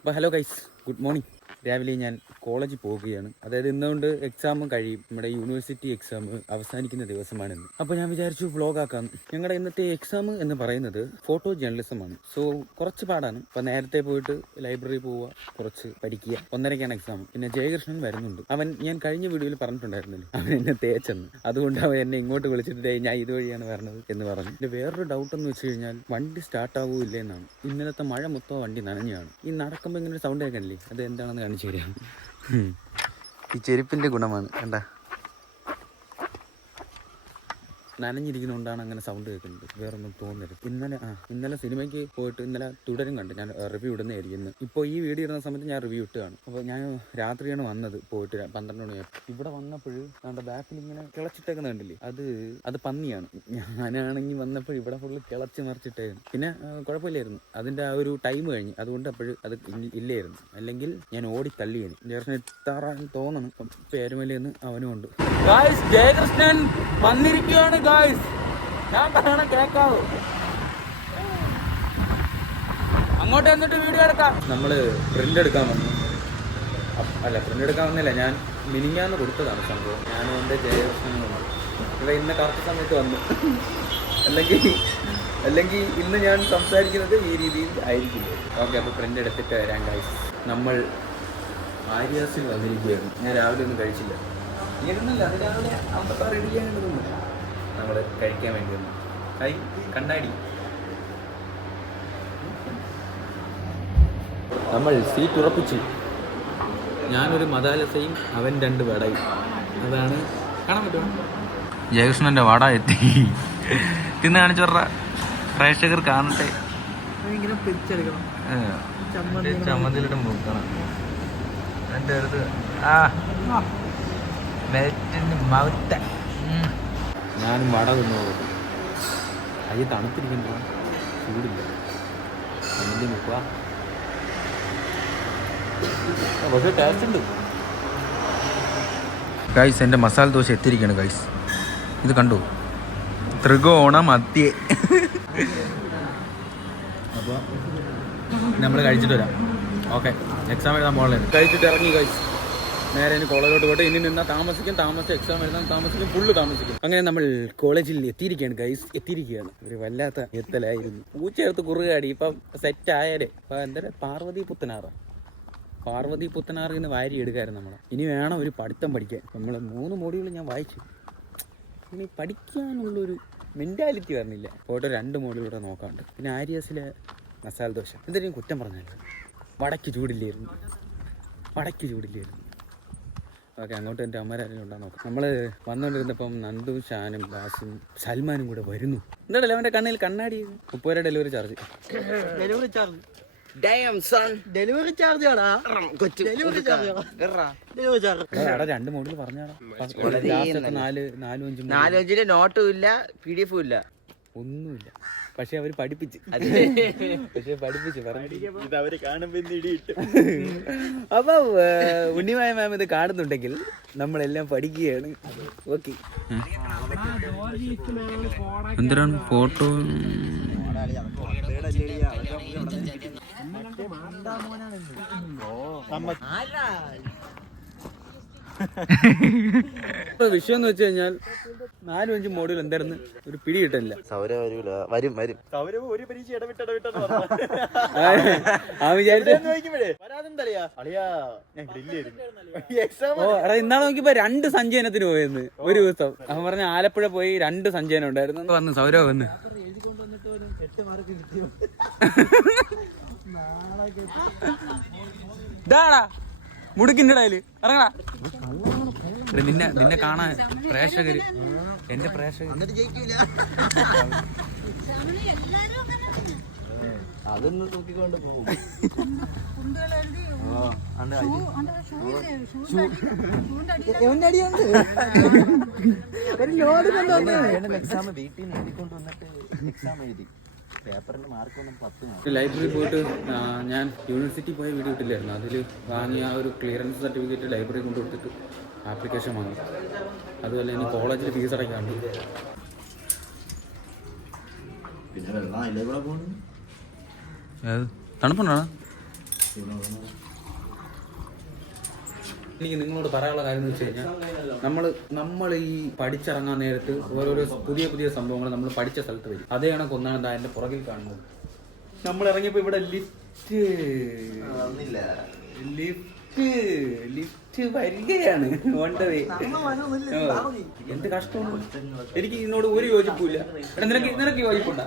അപ്പോൾ hello guys, good morning. രാവിലെ ഞാൻ കോളേജിൽ പോവുകയാണ്. അതായത് ഇന്നുകൊണ്ട് എക്സാമും കഴിയും. നമ്മുടെ യൂണിവേഴ്സിറ്റി എക്സാം അവസാനിക്കുന്ന ദിവസമാണെന്ന്. അപ്പോൾ ഞാൻ വിചാരിച്ചു വ്ളോഗാക്കാം. ഞങ്ങളുടെ ഇന്നത്തെ എക്സാം എന്ന് പറയുന്നത് ഫോട്ടോ ജേർണലിസമാണ്. സോ കുറച്ച് പാടാണ്. അപ്പോൾ നേരത്തെ പോയിട്ട് ലൈബ്രറി പോവുക, കുറച്ച് പഠിക്കുക. 1:30ക്കാണ് എക്സാം. പിന്നെ ജയകൃഷ്ണൻ വരുന്നുണ്ട്. ഞാൻ കഴിഞ്ഞ വീഡിയോയിൽ പറഞ്ഞിട്ടുണ്ടായിരുന്നല്ലോ, അവൻ എന്നെ തേച്ചെന്ന്. അതുകൊണ്ട് അവൻ എന്നെ ഇങ്ങോട്ട് വിളിച്ചിട്ട് ഞാൻ ഇതുവഴിയാണ് വരണത് എന്ന് പറഞ്ഞു. പിന്നെ വേറൊരു ഡൗട്ട് എന്ന് വെച്ച് കഴിഞ്ഞാൽ വണ്ടി സ്റ്റാർട്ട് ആവൂല്ല എന്നാണ്. ഇന്നലത്തെ മഴ മൊത്തം വണ്ടി നനഞ്ഞാണ്. ഈ നടക്കുമ്പോൾ ഇങ്ങനെ ഒരു സൗണ്ട് കേൾക്കണില്ലേ, അത് എന്താണെന്ന് കാണിച്ചു തരാം. ഈ ചെരുപ്പിൻ്റെ ഗുണമാണ്. കണ്ട, നനഞ്ഞിരിക്കുന്നതുകൊണ്ടാണ് അങ്ങനെ സൗണ്ട് കേൾക്കുന്നത്, വേറൊന്നും തോന്നരുത്. ഇന്നലെ സിനിമയ്ക്ക് പോയിട്ട് ഇന്നലെ തുടരും കണ്ട് ഞാൻ റിവ്യൂ ഇടുന്നതായിരിക്കും. ഇപ്പോൾ ഈ വീഡിയോ ഇടുന്ന സമയത്ത് ഞാൻ റിവ്യൂ ഇട്ടാണ്. അപ്പോൾ ഞാൻ രാത്രിയാണ് വന്നത്, പോയിട്ട് 12 മണിയായപ്പോൾ. ഇവിടെ വന്നപ്പോൾ നമ്മുടെ ബാക്കിൽ ഇങ്ങനെ കിളച്ചിട്ടേക്കുന്ന കണ്ടില്ലേ, അത് പന്നിയാണ്. ഞാനാണെങ്കിൽ വന്നപ്പോൾ ഇവിടെ ഫുള്ള് കിളച്ച് മറിച്ചിട്ടായിരുന്നു. പിന്നെ കുഴപ്പമില്ലായിരുന്നു, അതിൻ്റെ ആ ഒരു ടൈം കഴിഞ്ഞ്. അതുകൊണ്ട് അപ്പോഴും അത് ഇല്ലായിരുന്നു, അല്ലെങ്കിൽ ഞാൻ ഓടി തള്ളിയാണ്. ജയകൃഷ്ണൻ എത്താറാൻ തോന്നണം. പേരുമലയെന്ന് അവനും ഉണ്ട്. ജയകൃഷ്ണൻ വന്നിരിക്കുകയാണ്. ഞാൻ പറയണ കേക്കാവൂ. അങ്ങോട്ട് എന്നിട്ട് വീഡിയോ എടുക്കാം. നമ്മള് പ്രിന്റ് എടുക്കാൻ വന്നു. പ്രിന്റ് എടുക്കാൻ വന്നില്ല, ഞാൻ മിനിങ്ങാന്ന് കൊടുത്തതാണ് സംഭവം. ഞാനും എൻ്റെ ജയകൃഷ്ണനും വന്നു. ഇവ ഇന്ന് കറക്റ്റ് സമയത്ത് വന്നു. അല്ലെങ്കിൽ ഇന്ന് ഞാൻ സംസാരിക്കുന്നത് ഈ രീതിയിൽ ആയിരിക്കില്ല. ഓക്കെ, അപ്പോൾ പ്രിന്റ് എടുത്തിട്ട് വരാം ഗൈസ്. നമ്മൾ ആര്യാസിൽ വന്നിരിക്കുകയായിരുന്നു. ഞാൻ രാവിലെ ഒന്നും കഴിച്ചില്ല. ഇരുന്നില്ല, അത് രാവിലെ അമ്പത്താ റെഡി ചെയ്യേണ്ടതൊന്നും നമ്മൾ കഴിക്കാൻ വേണ്ടി വന്നു. കണ്ണാടി നമ്മൾ സീറ്റ് ഉറപ്പിച്ചു. ഞാനൊരു മസാലസയും അവൻ 2 വടയും. അതാണ് കാണാൻ പറ്റുമോ? ജയകൃഷ്ണൻ്റെ വട എത്തി. തിന്ന് കാണിച്ചു പറഞ്ഞ പ്രേക്ഷകർ കാണട്ടെ. ചമ്മന്തിലിട്ടും നോക്കണം. എൻ്റെ അടുത്ത് മൗത്ത. ഞാനും വട തിന്നു പോകും. അയ്യ തണുത്തിരിക്കണ്ടോ, ചൂടില്ല. ചമ്മന്തി നോക്കുക, പക്ഷേ ടേസ്റ്റ് ഉണ്ട്. ഗൈസ്, എൻ്റെ മസാല ദോശ എത്തിയിരിക്കുകയാണ് ഗൈസ്. ഇത് കണ്ടു, ത്രികോണ മധ്യേ. അപ്പോൾ നമ്മൾ കഴിച്ചിട്ട് വരാം. ഓക്കെ, എക്സാം എഴുതാൻ പോകണേ. കഴിച്ചിട്ട് ഇറങ്ങി ഗൈസ്. നേരെ ഇനി കോളേജിലോട്ട് പോയിട്ട് ഇനി നിന്നാൽ താമസിച്ച് എക്സാം എഴുതാൻ ഫുള്ള് താമസിക്കും. അങ്ങനെ നമ്മൾ കോളേജിൽ എത്തിയിരിക്കുകയാണ് ഗൈസ്. എത്തിയിരിക്കുകയാണ്. ഒരു വല്ലാത്ത എത്തലായിരുന്നു. പൂച്ചയെടുത്ത് കുറുകാടി. ഇപ്പം സെറ്റ് ആയാലേ. ഇപ്പം എന്താ പാർവതി പുത്തനാറിൽ നിന്ന് വാരി എടുക്കാമായിരുന്നു നമ്മൾ. ഇനി വേണം ഒരു പഠിത്തം പഠിക്കാൻ. നമ്മൾ 3 മോഡ്യൂൾ ഞാൻ വായിച്ചു. ഇനി പഠിക്കാനുള്ളൊരു മെൻറ്റാലിറ്റി വരണില്ല. പോയിട്ട് 2 മോഡ്യൂളൂടെ നോക്കാണ്ട്. പിന്നെ ആര്യാസിലെ മസാല ദോശ എന്തെങ്കിലും കുറ്റം പറഞ്ഞാൽ വടക്ക് ചൂടില്ലായിരുന്നു. ഓക്കെ, അങ്ങോട്ട് എൻ്റെ അമ്മമാരും ഉണ്ടാകും നോക്കാം. നമ്മൾ വന്നുകൊണ്ടിരുന്നപ്പം നന്ദു, ഷാനും, ബാസും, സൽമാനും കൂടെ വരുന്നു. എന്താണല്ലോ അവൻ്റെ കണ്ണിൽ കണ്ണാടി. 30 രൂപ ഡെലിവറി ചാർജ്. എടാ 2 മോഡൽ പറഞ്ഞാടാ. 4-5 നോട്ടും ഇല്ല, PDF ഇല്ല, ഒന്നുമില്ല. പക്ഷെ അവര് പഠിപ്പിച്ച് അപ്പൊ ഉണ്ണിമായ മാം ഇത് കാണുന്നുണ്ടെങ്കിൽ നമ്മളെല്ലാം പഠിക്കുകയാണ്. ഓക്കെ, എന്തിനാണ് ഫോട്ടോ? വിഷയം എന്ന് വെച്ച് കഴിഞ്ഞാൽ 4-5 മോഡ്യൂൾ എന്തായിരുന്നു ഒരു പിടി കിട്ടില്ല. ഇന്നാളെ നോക്കിയപ്പോ 2 സഞ്ചയനത്തിന് പോയെന്ന് ഒരു ദിവസം. അവൻ പറഞ്ഞ ആലപ്പുഴ പോയി 2 സഞ്ചയനം ഉണ്ടായിരുന്നു. വന്ന് സൗരവ് വന്ന് ഇതാടാ മുടുക്കിൻ്റെ ഇടയില് ഇറങ്ങടാ. നിന്നെ കാണാൻ പ്രേക്ഷകര്, എന്റെ പ്രേക്ഷകർ അതൊന്ന് തൂക്കിക്കൊണ്ട് പോകും. എക്സാം വീട്ടിൽ നിന്ന് എഴുതിക്കൊണ്ട് വന്നിട്ട് എക്സാം എഴുതി. പേപ്പറിന്റെ മാർക്കൊന്നും 10. ലൈബ്രറി പോയിട്ട് ഞാൻ യൂണിവേഴ്സിറ്റി പോയ വീഡിയോ ഇട്ടില്ലായിരുന്നു. അതിൽ വാങ്ങിയ ആ ഒരു ക്ലിയറൻസ് സർട്ടിഫിക്കറ്റ് ലൈബ്രറി കൊണ്ടു കൊടുത്തിട്ട് ആപ്ലിക്കേഷൻ വാങ്ങി. അതുപോലെ ഇനി കോളേജിൽ ഫീസ് അടയ്ക്കാണ്ട്. തണുപ്പുണ്ടോ? എനിക്ക് നിങ്ങളോട് പറയാനുള്ള കാര്യം എന്ന് വെച്ച് കഴിഞ്ഞാൽ നമ്മൾ ഈ പഠിച്ചിറങ്ങാൻ നേരത്ത് ഓരോരോ പുതിയ പുതിയ സംഭവങ്ങൾ നമ്മൾ പഠിച്ച സ്ഥലത്ത് വരും. അതേ കണക്ക് ഒന്നാണ് എൻ്റെ പുറകിൽ കാണുന്നത്. നമ്മൾ ഇറങ്ങിയപ്പോൾ ഇവിടെ ലിഫ്റ്റ് വരികയാണ്. എന്ത് കഷ്ടമാണ്. എനിക്ക് ഇതിനോട് ഒരു യോജിപ്പില്ല. നിനക്ക് യോജിപ്പുണ്ടാ?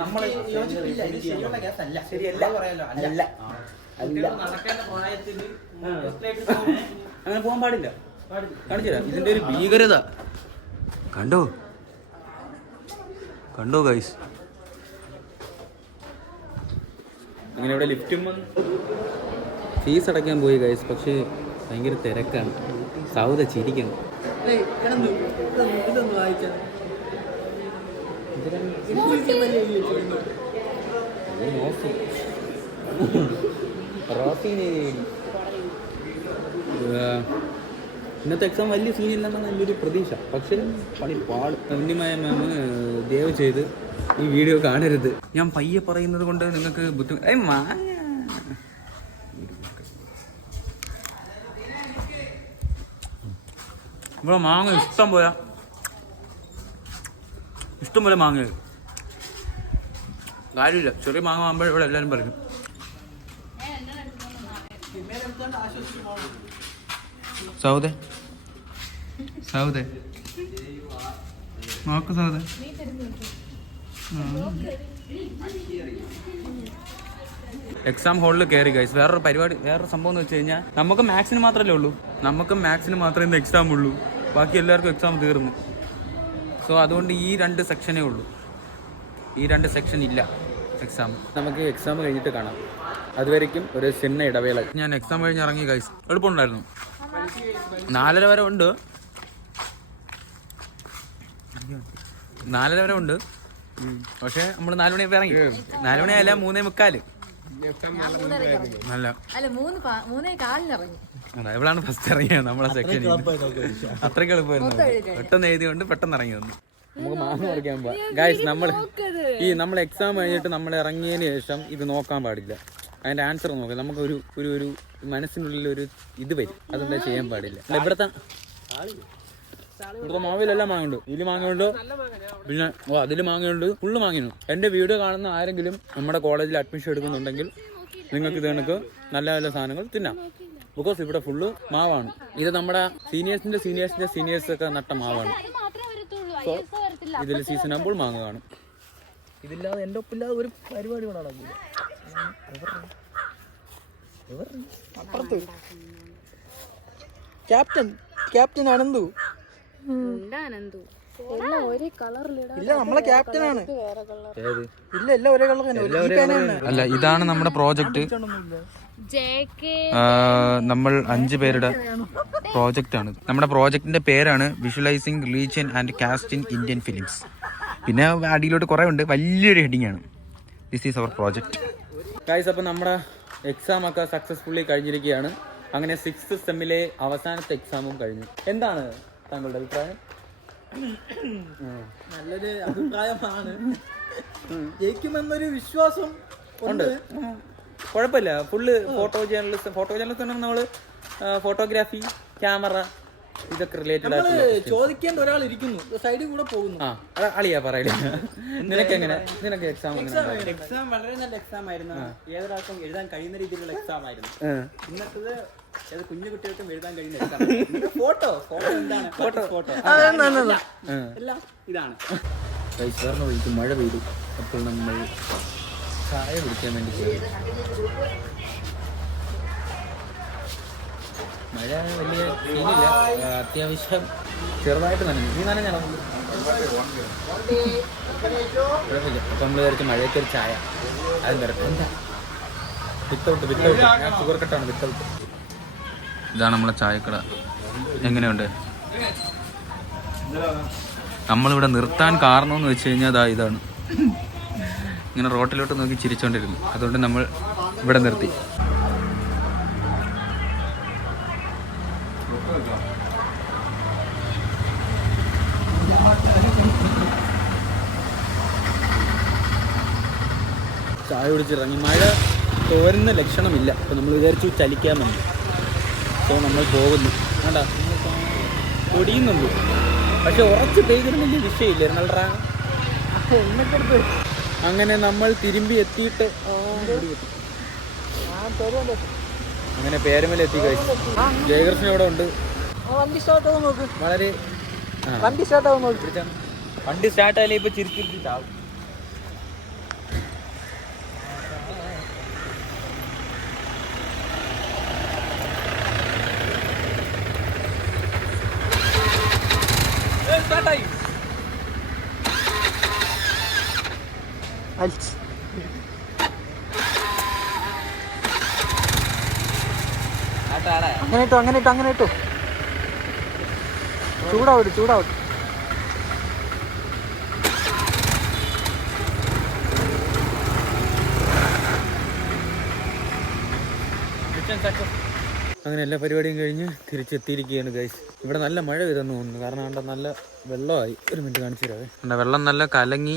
നമ്മളെ ശരിയല്ല അല്ല അങ്ങനെ പോകാൻ പാടില്ല. കാണിച്ചുതരാം ഇതിന്റെ ഒരു ഭീകരത. കണ്ടോ ഗൈസ്? അങ്ങനെ ഇവിടെ ലിഫ്റ്റും വന്ന് ഫീസ് അടയ്ക്കാൻ പോയി ഗൈസ്. പക്ഷേ ഭയങ്കര തിരക്കാണ്. സൗദ ചിരിക്കണം. ഇന്നത്തെ എക്സാം വലിയ സീനില്ലെന്നാണ് എൻ്റെ ഒരു പ്രതീക്ഷ. പക്ഷേ പണി പാട്. ധന്യമായ മാം ദയവ് ചെയ്ത് ഈ വീഡിയോ കാണരുത്. ഞാൻ പയ്യെ പറയുന്നത് കൊണ്ട് നിങ്ങൾക്ക് ബുദ്ധിമുട്ട്. ഇവിടെ മാങ്ങ ഇഷ്ടം പോലെ മാങ്ങ. കാര്യമില്ല, ചെറിയ മാങ്ങ ആകുമ്പോൾ ഇവിടെ എല്ലാവരും പറയും. സൗദേ നോക്ക് സൗദേ. എക്സാം ഹാളിൽ കയറി ഗൈസ്. വേറൊരു സംഭവം എന്ന് വെച്ച് കഴിഞ്ഞാൽ നമുക്ക് മാത്സിന് മാത്രമല്ലേ ഉള്ളൂ. മാത്രമേ ഇന്ന് എക്സാം ഉള്ളൂ. ബാക്കി എല്ലാവർക്കും എക്സാം തീർന്നു. സോ അതുകൊണ്ട് ഈ 2 സെക്ഷനേ ഉള്ളൂ. ഈ 2 സെക്ഷൻ ഇല്ല എക്സാം. നമുക്ക് എക്സാം കഴിഞ്ഞിട്ട് കാണാം. അതുവരയ്ക്കും ഒരു ചിന്ന ഇടവേള. ഞാൻ എക്സാം കഴിഞ്ഞ് ഇറങ്ങി ഗൈസ്. എളുപ്പമുണ്ടായിരുന്നു. 4:30 വരെ ഉണ്ട്. 4:30 വരെ ഉണ്ട്. പക്ഷേ നമ്മൾ 4 മണിയായപ്പോൾ ഇറങ്ങി. 4 മണിയല്ല, 3:45. നല്ല അതാ ഇവളാണ് ഫസ്റ്റ് ഇറങ്ങിയത് നമ്മളെ സെക്ഷനിൽ. അത്രയ്ക്ക് എളുപ്പമായിരുന്നു. പെട്ടെന്ന് എഴുതിയോണ്ട് പെട്ടെന്ന് ഇറങ്ങി വന്നു. നമുക്ക് മാങ്ങ പറിക്കാൻ പോവാം ഗൈസ്. നമ്മൾ എക്സാം കഴിഞ്ഞിട്ട് നമ്മൾ ഇറങ്ങിയതിന് ശേഷം ഇത് നോക്കാൻ പാടില്ല. അതിന്റെ ആൻസർ നോക്കാം. നമുക്ക് ഒരു മനസ്സിനുള്ളിൽ ഒരു ഇത് വരും. അതെന്താ ചെയ്യാൻ പാടില്ല. ഇവിടുത്തെ മാവിലെല്ലാം മാങ്ങയുണ്ട്. ഇതിൽ മാങ്ങയുണ്ട്, പിന്നെ അതിൽ മാങ്ങയുണ്ട്, ഫുള്ള് മാങ്ങയുണ്ട്. എൻ്റെ വീഡിയോ കാണുന്ന ആരെങ്കിലും നമ്മുടെ കോളേജിൽ അഡ്മിഷൻ എടുക്കുന്നുണ്ടെങ്കിൽ നിങ്ങൾക്ക് ഇത് കണക്ക് നല്ല നല്ല സാധനങ്ങൾ തിന്നാം. ബിക്കോസ് ഇവിടെ ഫുള്ള് മാവാണ്. ഇത് നമ്മുടെ സീനിയേഴ്സ് ഒക്കെ നട്ട മാവാണ്. സോ ഇതിൽ സീസൺ ആകുമ്പോൾ മാങ്ങ കാണും. ഇതില്ലാതെ എൻ്റെ ഒപ്പില്ലാതെ ഒരു പരിപാടി കൂടെ നടക്കില്ല. അപ്പുറത്ത് ക്യാപ്റ്റൻ അനന്തു. ഇല്ല, നമ്മളെ ക്യാപ്റ്റനാണ്. ഇല്ല, എല്ലാം ഒരേ കളർ തന്നെ. അല്ല, ഇതാണ് നമ്മുടെ പ്രോജക്റ്റ്. നമ്മൾ 5 പേരുടെ പ്രോജക്റ്റ് ആണ്. നമ്മുടെ പ്രോജക്റ്റിന്റെ പേരാണ് visualising religion and caste in Indian films. പിന്നെ അടിയിലോട്ട് കുറേ ഉണ്ട്. വലിയൊരു ഹെഡിങ് ആണ്. This is our project guys. അപ്പം നമ്മുടെ എക്സാം ഒക്കെ സക്സസ്ഫുള്ളി കഴിഞ്ഞിരിക്കുകയാണ്. അങ്ങനെ 6th സെമ്മിലെ അവസാനത്തെ എക്സാമും കഴിഞ്ഞു. എന്താണ് താങ്കളുടെ അഭിപ്രായം? നല്ലൊരു അഭിപ്രായമാണ്. ജയിക്കുമെന്നൊരു വിശ്വാസം ഉണ്ട്. കുഴപ്പമില്ല. ഫുള്ള് ഫോട്ടോ ജേർണലിസ്റ്റ് നമ്മൾ ഫോട്ടോഗ്രാഫി, ക്യാമറ, ഇതൊക്കെ റിലേറ്റഡ് ആയിട്ട് ചോദിക്കേണ്ട ഒരാൾ ഇരിക്കുന്നു, സൈഡിൽ കൂടെ പോകുന്നു. അളിയാ പറയില്ല. നിനക്ക് എക്സാം വളരെ നല്ല എക്സാം ആയിരുന്നു. ഏതൊരാൾക്കും എഴുതാൻ കഴിയുന്ന രീതിയിലുള്ള എക്സാം ആയിരുന്നു. ഇന്നത്തത് കുഞ്ഞു കുട്ടികൾക്കും എഴുതാൻ കഴിയുന്ന എക്സാം. ഫോട്ടോ എന്താണ്? ഫോട്ടോ എല്ലാം ഇതാണ്. മഴ പെയ്തു. അപ്പോൾ നമ്മൾ ചായ കുടിക്കാൻ വേണ്ടി മഴ വലിയ സീനില്ല. അത്യാവശ്യം ചെറുതായിട്ട് നനഞ്ഞു. നീ നനഞ്ഞാണോ? കുഴപ്പമില്ല. അപ്പം നമ്മൾ വിചാരിച്ച മഴയൊക്കെ ഒരു ചായ. അതും തരട്ടെ. എന്താ വിത്തൗട്ട് ഞാൻ ഷുഗർ കട്ടാണ് വിത്തൗട്ട്. ഇതാണ് നമ്മളെ ചായക്കട. എങ്ങനെയുണ്ട്? നമ്മളിവിടെ നിർത്താൻ കാരണമെന്ന് വെച്ച് കഴിഞ്ഞാൽ ഇതാണ്. ഇങ്ങനെ റോട്ടിലോട്ട് നോക്കി ചിരിച്ചോണ്ടിരുന്നു. അതുകൊണ്ട് നമ്മൾ ഇവിടെ നിർത്തി. ചായ കുടിച്ചിറങ്ങി. മഴ തോരുന്ന ലക്ഷണമില്ല. അപ്പോൾ നമ്മൾ വിചാരിച്ചു ചലിക്കാമെന്ന്. സോ നമ്മൾ പോകുന്നു. വേണ്ട പൊടിയുന്നുണ്ട്, പക്ഷെ ഉറച്ച് പെയ്തിരുന്നെങ്കിൽ വിഷയമില്ലായിരുന്നല്ലടാ. അങ്ങനെ നമ്മൾ തിരുമ്പി എത്തിയിട്ട് അങ്ങനെ പേരമല എത്തി കഴിച്ചു. ജയകൃഷ്ണൻ ഇവിടെ ഉണ്ട്. വളരെ വണ്ടി സ്റ്റാർട്ടായാലേ ഇപ്പൊ ചിരിച്ചിരിച്ചിട്ടാവും. അങ്ങനെ ഇട്ടോ ചൂടാവട്ടെ. അങ്ങനെ എല്ലാ പരിപാടിയും കഴിഞ്ഞ് തിരിച്ചെത്തിയിരിക്കുകയാണ് ഗൈസ്. ഇവിടെ നല്ല മഴ പെയ്തെന്ന് തോന്നുന്നു, കാരണം അവിടെ നല്ല വെള്ളമായി. ഒരു മിനിറ്റ് കാണിച്ചു തരാവേ. അവിടെ വെള്ളം നല്ല കലങ്ങി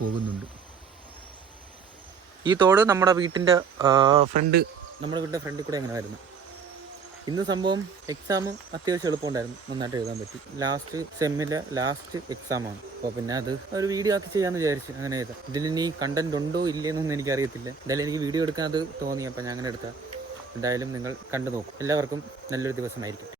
പോകുന്നുണ്ട്. ഈ തോട് നമ്മുടെ വീട്ടിൻ്റെ ഫ്രണ്ടിൽ കൂടെ അങ്ങനെ വരുന്നു. ഇന്ന് സംഭവം എക്സാം അത്യാവശ്യം എളുപ്പമുണ്ടായിരുന്നു, നന്നായിട്ട് എഴുതാൻ പറ്റി. ലാസ്റ്റ് സെമ്മിലെ ലാസ്റ്റ് എക്സാമാണ്. അപ്പോൾ പിന്നെ അത് ഒരു വീഡിയോ ആക്കി ചെയ്യാമെന്ന് വിചാരിച്ചു. അങ്ങനെ എഴുതാം. ഇതിലിനി കണ്ടന്റ് ഉണ്ടോ ഇല്ലയെന്നൊന്നും എനിക്കറിയത്തില്ല. എന്തായാലും എനിക്ക് വീഡിയോ എടുക്കാൻ അത് തോന്നി, അപ്പോൾ ഞാൻ അങ്ങനെ എടുത്താൽ. എന്തായാലും നിങ്ങൾ കണ്ടു നോക്കും. എല്ലാവർക്കും നല്ലൊരു ദിവസമായിരിക്കും.